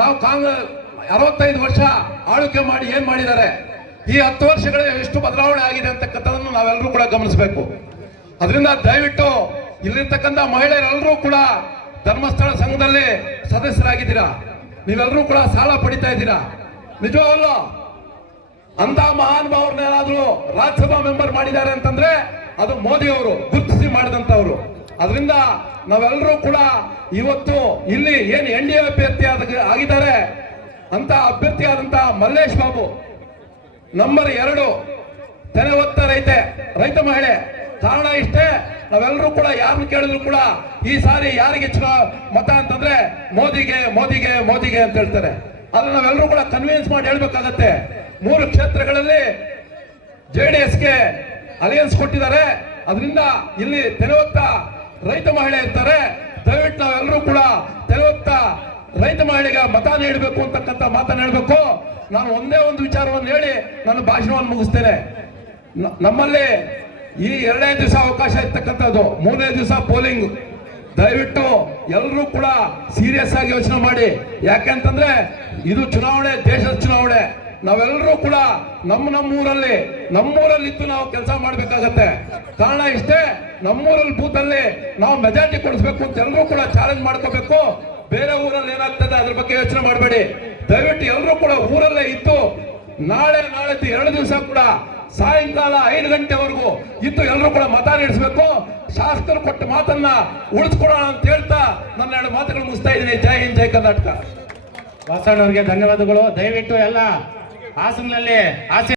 ನಾವು ಕಾಂಗ್ರೆಸ್ ಅರವತ್ತೈದು ವರ್ಷ ಆಳ್ವಿಕೆ ಮಾಡಿ ಏನ್ ಮಾಡಿದ್ದಾರೆ? ಈ ಹತ್ತು ವರ್ಷಗಳ ಎಷ್ಟು ಬದಲಾವಣೆ ಆಗಿದೆ ಅಂತಕ್ಕಂಥದ್ದನ್ನು ನಾವೆಲ್ಲರೂ ಕೂಡ ಗಮನಿಸಬೇಕು. ಅದರಿಂದ ದಯವಿಟ್ಟು ಇಲ್ಲಿರ್ತಕ್ಕಂಥ ಮಹಿಳೆಯರೆಲ್ಲರೂ ಕೂಡ ಧರ್ಮಸ್ಥಳ ಸಂಘದಲ್ಲಿ ಸದಸ್ಯರಾಗಿದ್ದೀರಾ? ನೀವೆಲ್ಲರೂ ಕೂಡ ಸಾಲ ಪಡಿತಾ ಇದ್ದೀರಾ? ನಿಜವಲ್ಲ? ಅಂತ ಮಹಾನುಭಾವ್ರನ್ನೇನಾದ್ರೂ ರಾಜ್ಯಸಭಾ ಮೆಂಬರ್ ಮಾಡಿದ್ದಾರೆ ಅಂತಂದ್ರೆ ಅದು ಮೋದಿ ಅವರು ಗುರುತಿಸಿ ಮಾಡಿದಂತವ್ರು ಅದರಿಂದ ನಾವೆಲ್ಲರೂ ಕೂಡ ಇವತ್ತು ಇಲ್ಲಿ ಏನು ಎನ್ ಡಿ ಎ ಅಭ್ಯರ್ಥಿ ಆಗಿದ್ದಾರೆ ಅಂತ ಅಭ್ಯರ್ಥಿ ಆದಂತ ಮಲ್ಲೇಶ್ ಬಾಬು, ನಂಬರ್ ಎರಡು ತೆನೆ ಹೊತ್ತ ರೈತೆ, ರೈತ ಮಹಿಳೆ. ಕಾರಣ ಇಷ್ಟೇ, ನಾವೆಲ್ಲರೂ ಕೂಡ ಯಾರನ್ನು ಕೇಳಿದ್ರು ಕೂಡ ಈ ಸಾರಿ ಯಾರಿಗೆ ಮತ ಅಂತಂದ್ರೆ ಮೋದಿಗೆ ಮೋದಿಗೆ ಮೋದಿಗೆ ಅಂತ ಹೇಳ್ತಾರೆ. ಆದ್ರೆ ನಾವೆಲ್ಲರೂ ಕೂಡ ಕನ್ವಿನ್ಸ್ ಮಾಡಿ ಹೇಳ್ಬೇಕಾಗತ್ತೆ. ಮೂರು ಕ್ಷೇತ್ರಗಳಲ್ಲಿ ಜೆ ಡಿ ಎಸ್ಗೆ ಅಲಿಯನ್ಸ್ ಕೊಟ್ಟಿದ್ದಾರೆ. ಅದರಿಂದ ಇಲ್ಲಿ ತೆರವತ್ತ ರೈತ ಮಹಿಳೆ ಇರ್ತಾರೆ ದಯವಿಟ್ಟು ನಾವೆಲ್ಲರೂ ಕೂಡ ತೆರವತ್ತ ರೈತ ಮಹಿಳೆಗೆ ಮತ ನೀಡಬೇಕು ಅಂತಕ್ಕಂಥ ಮಾತನಾಡಬೇಕು ನಾನು ಒಂದೇ ಒಂದು ವಿಚಾರವನ್ನು ಹೇಳಿ ನನ್ನ ಭಾಷಣವನ್ನು ಮುಗಿಸ್ತೇನೆ. ನಮ್ಮಲ್ಲಿ ಈ ಎರಡನೇ ದಿವಸ ಅವಕಾಶ ಇರ್ತಕ್ಕಂಥದ್ದು, ಮೂರನೇ ದಿವಸ ಪೋಲಿಂಗ್. ದಯವಿಟ್ಟು ಎಲ್ಲರೂ ಕೂಡ ಸೀರಿಯಸ್ ಆಗಿ ಯೋಚನೆ ಮಾಡಿ. ಯಾಕೆಂತಂದ್ರೆ ಇದು ಚುನಾವಣೆ, ದೇಶದ ಚುನಾವಣೆ. ನಾವೆಲ್ಲರೂ ಕೂಡ ನಮ್ಮ ನಮ್ಮೂರಲ್ಲಿ ನಮ್ಮೂರಲ್ಲಿ ಇದ್ದು ನಾವು ಕೆಲಸ ಮಾಡಬೇಕಾಗತ್ತೆ. ಕಾರಣ ಇಷ್ಟೇ ನಮ್ಮೂರಲ್ಲಿ ಬೂತಲ್ಲಿ ನಾವು ಮೆಜಾರಿಟಿ ಕೊಡಿಸ್ಬೇಕು ಅಂತ ಎಲ್ಲರೂ ಕೂಡ ಚಾಲೆಂಜ್ ಮಾಡ್ಕೋಬೇಕು. ಬೇರೆ ಊರಲ್ಲಿ ಏನಾಗ್ತದೆ ಅದ್ರ ಬಗ್ಗೆ ಯೋಚನೆ ಮಾಡಬೇಡಿ. ದಯವಿಟ್ಟು ಎಲ್ಲರೂ ಕೂಡ ಊರಲ್ಲೇ ಇದ್ದು ನಾಳೆ ನಾಳೆ ಎರಡು ದಿವಸ ಕೂಡ ಸಾಯಂಕಾಲ ಐದು ಗಂಟೆವರೆಗೂ ಇದ್ದು ಎಲ್ಲರೂ ಕೂಡ ಮತ ನೀಡಿಸ್ಬೇಕು. ಶಾಸಕರು ಕೊಟ್ಟ ಮಾತನ್ನ ಉಳಿಸ್ಕೊಡೋಣ ಅಂತ ಹೇಳ್ತಾ ನನ್ನ ಎರಡು ಮಾತುಗಳು ಮುಗಿಸ್ತಾ ಇದ್ದೀನಿ. ಜೈ ಹಿಂದ್, ಜೈ ಕರ್ನಾಟಕ. ವಾಸಣ್ಣವ್ರಿಗೆ ಧನ್ಯವಾದಗಳು. ದಯವಿಟ್ಟು ಎಲ್ಲ ಹಾಸನಲ್ಲಿ ಹಾಸಿ